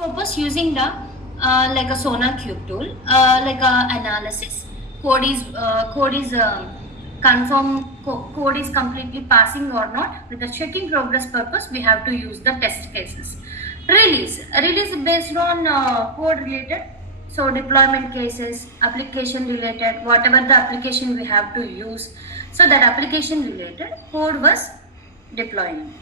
purpose using the like a sonar cube tool, like a analysis. Code is code is completely passing or not. With the checking progress purpose, we have to use the test cases. Release based on code related. So deployment cases, application related, whatever the application we have to use. So that application related code was deploying.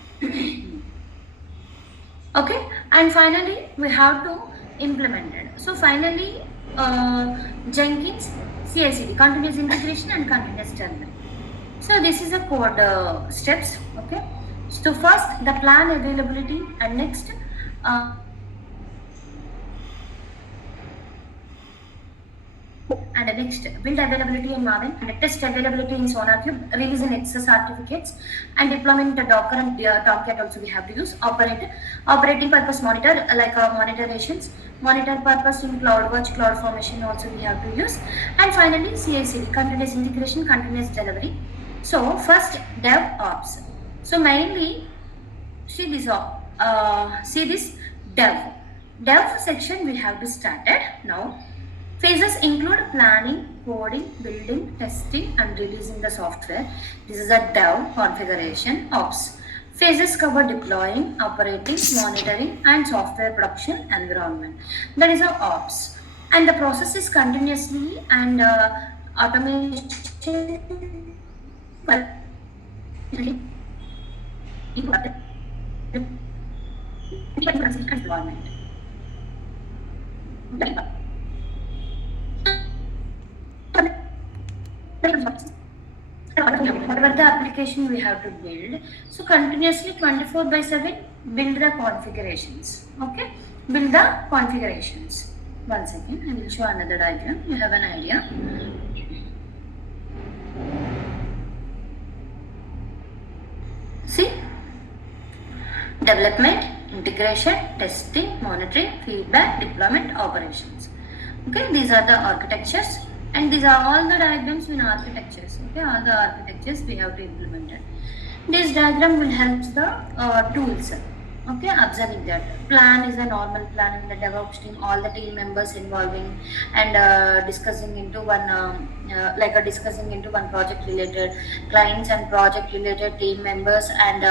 Okay, and finally we have to implement it. So finally, Jenkins CI/CD, continuous integration and continuous development. So this is a code steps. Okay, so first the plan availability, and next and next build availability in Maven, and test availability in SonarCube, release in access certificates, and deployment Docker and Tomcat also we have to use. Operating purpose monitor, like monitor purpose in CloudWatch, CloudFormation also we have to use. And finally CI/CD, continuous integration, continuous delivery. So first DevOps. So mainly see this dev section we have to start it now. Phases include planning, coding, building, testing, and releasing the software. This is a dev configuration. Ops phases cover deploying, operating, monitoring, and software production environment. That is a ops, and the process is continuously and automation environment. Whatever the application we have to build, so continuously 24/7 build the configurations. Okay, build the configurations. One second, I will show another diagram. You have an idea. See, development, integration, testing, monitoring, feedback, deployment, operations. Okay, these are the architectures, and these are all the diagrams in architectures. Okay, all the architectures we have to implement it. This diagram will help the tools. Okay, observing that plan is a normal plan in the DevOps team, all the team members involving and discussing into one project related clients and project related team members and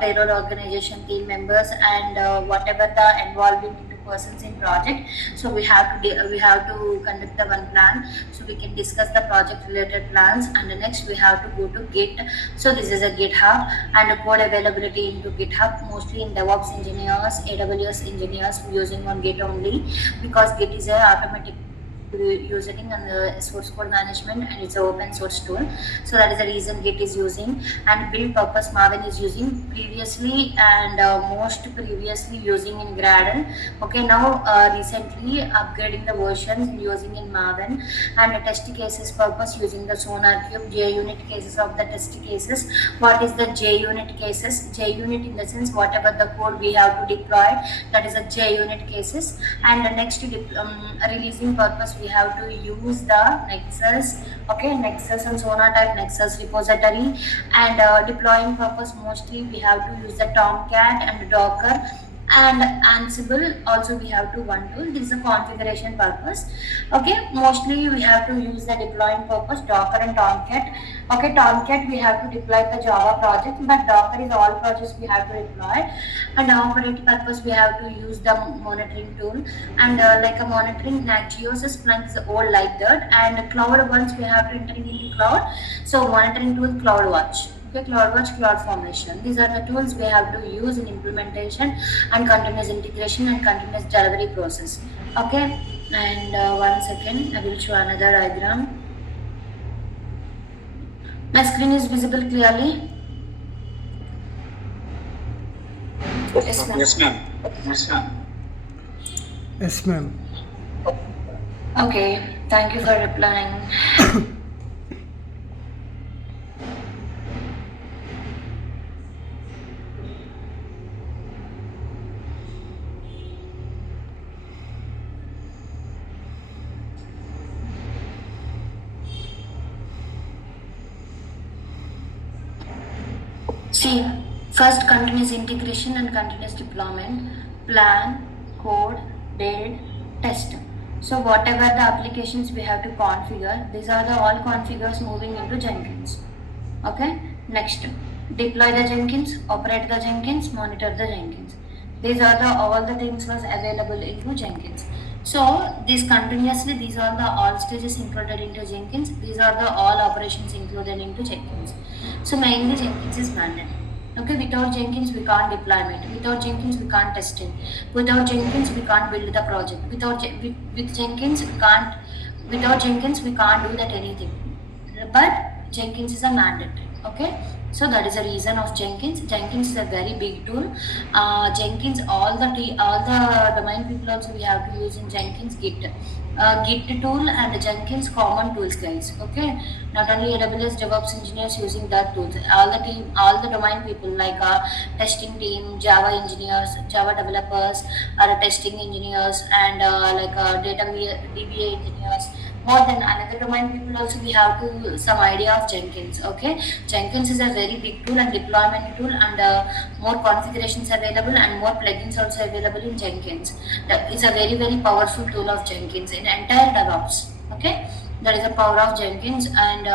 payroll organization team members and whatever the involving persons in project. So we have to conduct the one plan, so we can discuss the project related plans, and the next we have to go to Git. So this is a GitHub and a code availability into GitHub. Mostly in DevOps engineers, AWS engineers using on Git only, because Git is a automatic using and the source code management, and it's an open source tool. So that is the reason Git is using, and build purpose Maven is using previously and most previously using in Gradle. Okay, now recently upgrading the versions using in Maven, and the test cases purpose using the SonarCube. JUnit cases of the test cases. What is the JUnit cases? JUnit in the sense whatever the code we have to deploy, that is a JUnit cases. And the next releasing purpose we have to use the Nexus. Okay, Nexus and Sonar type Nexus repository. And deploying purpose mostly we have to use the Tomcat and Docker and Ansible. Also we have to one tool. This is a configuration purpose. Okay, mostly we have to use the deploying purpose Docker and Tomcat. Okay, Tomcat we have to deploy the Java project, but Docker is all projects we have to deploy. And operating purpose we have to use the monitoring tool, and like a monitoring Nagios Splunk is all like that. And cloud ones we have to entering into cloud, so monitoring tool CloudWatch. Okay, CloudWatch, CloudFormation. These are the tools we have to use in implementation and continuous integration and continuous delivery process. Okay, and one second, I will show another diagram. My screen is visible clearly? Yes, ma'am. Yes, ma'am. Yes, ma'am. Yes, ma'am. Okay, thank you for replying. See, first continuous integration and continuous deployment, plan, code, build, test. So whatever the applications we have to configure, these are the all configures moving into Jenkins. Okay, next, deploy the Jenkins, operate the Jenkins, monitor the Jenkins. These are the all the things was available into Jenkins. So this continuously, these are the all stages included into Jenkins. These are the all operations included into Jenkins. So mainly Jenkins is mandatory. Okay, without Jenkins we can't deployment. Without Jenkins we can't testing. Without Jenkins we can't build the project. With Jenkins we can't. Without Jenkins we can't do that anything. But Jenkins is a mandatory. Okay, so that is the reason of Jenkins. Jenkins is a very big tool. Jenkins, all the domain people also we have to use in Jenkins. Git tool and Jenkins common tools, guys. Okay, not only AWS DevOps engineers using that tools. All the domain people like testing team, Java engineers, Java developers, or testing engineers, and data DBA engineers. More than another domain people also we have to some idea of Jenkins. Okay, Jenkins is a very big tool and deployment tool, and more configurations available and more plugins also available in Jenkins. That is a very powerful tool of Jenkins in entire DevOps. Okay, that is the power of Jenkins. And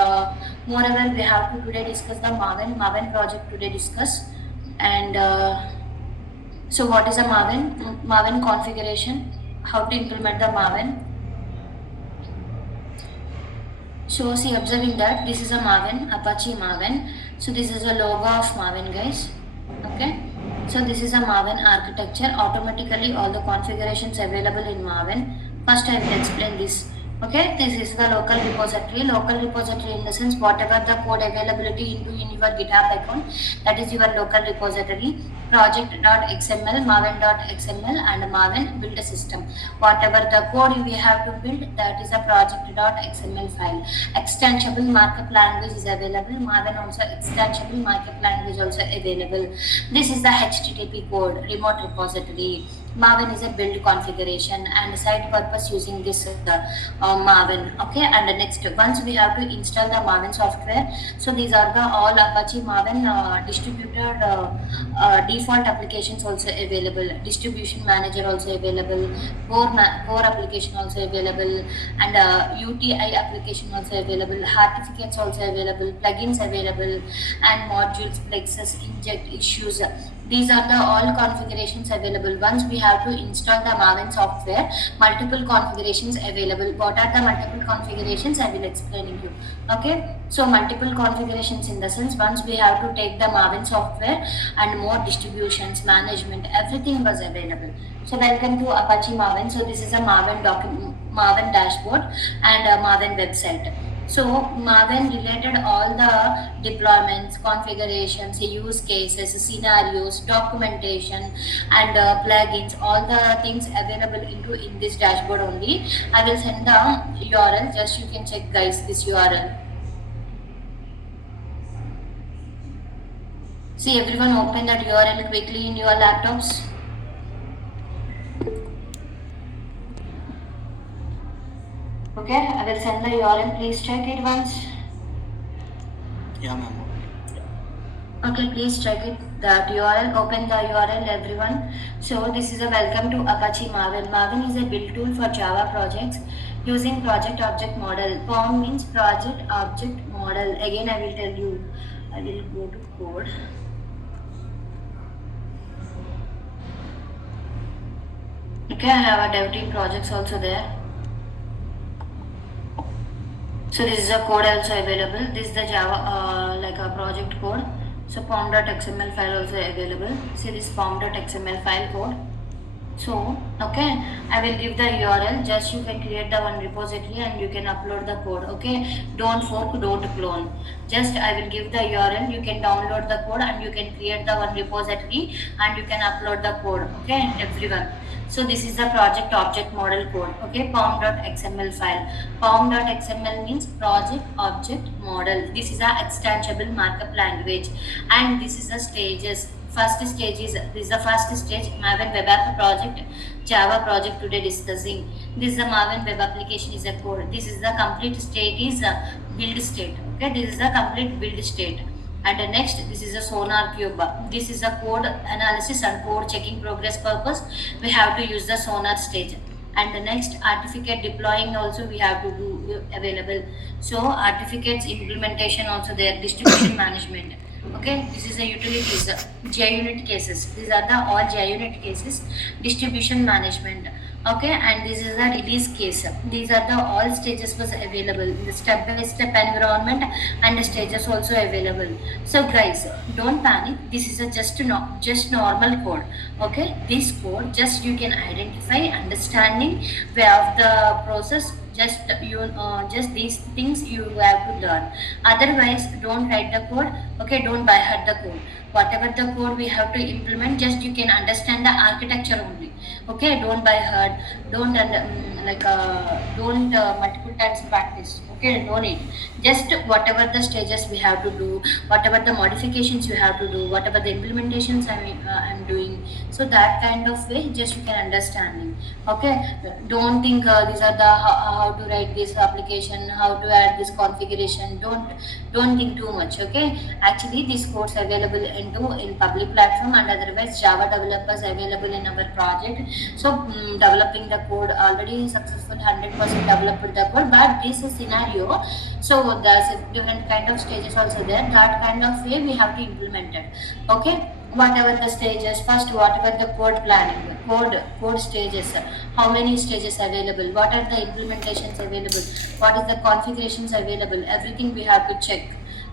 moreover we have to today discuss the Maven project today discuss. And so what is a Maven configuration, how to implement the Maven. So see, observing that this is a Maven, Apache Maven. So this is a logo of Maven, guys. Okay. So this is a Maven architecture. Automatically all the configurations available in Maven. First I will explain this. Okay, this is the local repository. Local repository in the sense whatever the code availability into in your GitHub account, that is your local repository. Project.xml, Maven.xml, and Maven build a system. Whatever the code we have to build, that is a project.xml file. Extensible markup language is available. Maven also extensible markup language also available. This is the HTTP code, remote repository. Maven is a build configuration and side purpose using this Maven. Okay, and next, once we have to install the Maven software, so these are the all Apache Maven distributed default applications also available. Distribution manager also available. Core application also available, and UTI application also available. Certificates also available. Plugins available, and modules, plexus, inject, issues. These are the all configurations available. Once we have to install the Maven software, multiple configurations available. What are the multiple configurations? I will explain you. Okay, so multiple configurations in the sense once we have to take the Maven software and more distributions, management, everything was available. So welcome to Apache Maven. So this is a Maven dashboard and a Maven website. So Maven related all the deployments, configurations, use cases, scenarios, documentation, and plugins, all the things available into in this dashboard only. I will send the URL. Just you can check, guys, this URL. See, everyone open that URL quickly in your laptops. Okay, I will send the URL. Please check it once. Yeah, ma'am. Okay, please check it. That URL. Open the URL, everyone. So this is a welcome to Apache Maven. Maven is a build tool for Java projects using project object model. POM means project object model. Again, I will tell you. I will go to code. Okay, I have a dev team projects also there. So this is a code also available. This is the Java like a project code. So pom.xml file also available. See this pom.xml file code. So okay, I will give the URL. Just you can create the one repository and you can upload the code. Okay, don't fork, don't clone. Just I will give the URL. You can download the code and you can create the one repository and you can upload the code. Okay, everyone. So this is the project object model code. Okay, pom.xml file. Pom.xml means project object model. This is a extensible markup language, and this is the stages. First stage is this is the first stage Maven web app project, Java project today discussing. This is the Maven web application is a code. This is the complete state is build state. Okay, this is the complete build state. And next, this is a sonar cube. This is a code analysis and code checking progress purpose. We have to use the sonar stage. And the next, artifact deploying also we have to do available. So artifacts implementation also there, distribution management. Okay, this is a utilities, JUnit cases. These are the all JUnit cases, distribution management. Okay, and this is the release case. These are the all stages was available, the step by step environment and the stages also available. So guys, don't panic. This is a just normal code. Okay, this code just you can identify understanding way of the process, just these things you have to learn. Otherwise, don't write the code. Okay, don't by heart the code. Whatever the code we have to implement, just you can understand the architecture only. Okay, don't by heart. Don't multiple times practice. Okay, no need. Just whatever the stages we have to do, whatever the modifications you have to do, whatever the implementations I'm doing. So that kind of way, just you can understanding. Okay, don't think these are the how to write this application, how to add this configuration. Don't think too much. Okay, actually these codes available in public platform, and otherwise Java developers available in our project. So developing the code already successful 100% developed the code, but this is scenario. So there's a different kind of stages also there. That kind of way we have to implement it. Okay, whatever the stages, first whatever the code planning, code stages, how many stages available, what are the implementations available, what is the configurations available, everything we have to check.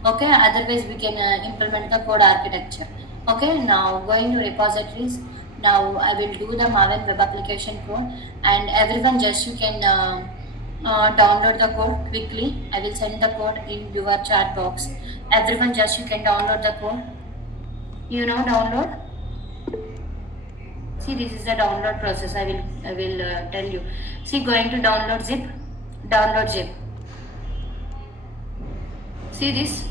Okay, otherwise we can implement the code architecture. Okay, now going to repositories. Now I will do the Maven web application code, and everyone just you can download the code quickly. I will send the code in your chat box. Everyone just you can download the code. Download. See, this is the download process. I will tell you. See, going to download zip. Download zip. See this.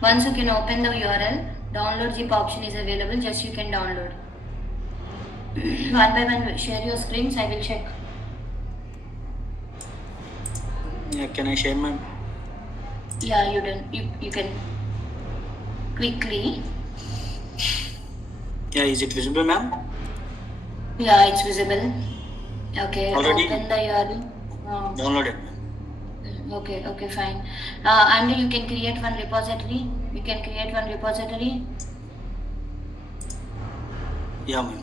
Once you can open the URL, download zip option is available. Just you can download. One by one, share your screens. I will check. Yeah, can I share, ma'am? Yeah, you can quickly. Yeah, is it visible, ma'am? Yeah, it's visible. Okay, Already? open the URL. Downloaded, ma'am. Okay, fine. And you can create one repository. You can create one repository. Yeah, ma'am.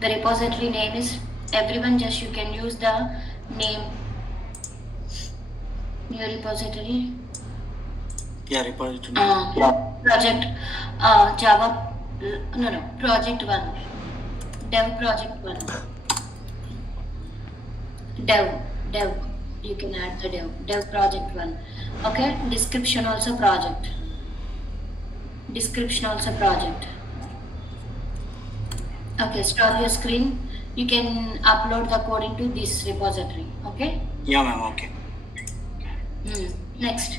The repository name is, everyone just you can use the name, your repository. Yeah, repository. Project Java, no, project 1, dev project 1, dev, you can add the dev project 1. Okay, description also project. Okay, stop your screen. You can upload the code into this repository. Okay. Yeah, ma'am. Okay. Next,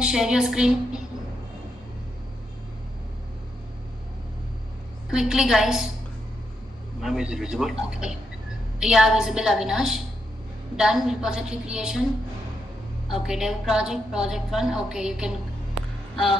share your screen quickly, guys. Ma'am, is it visible? Okay. Yeah, visible, Avinash. Done repository creation. Okay, dev project 1. Okay, you can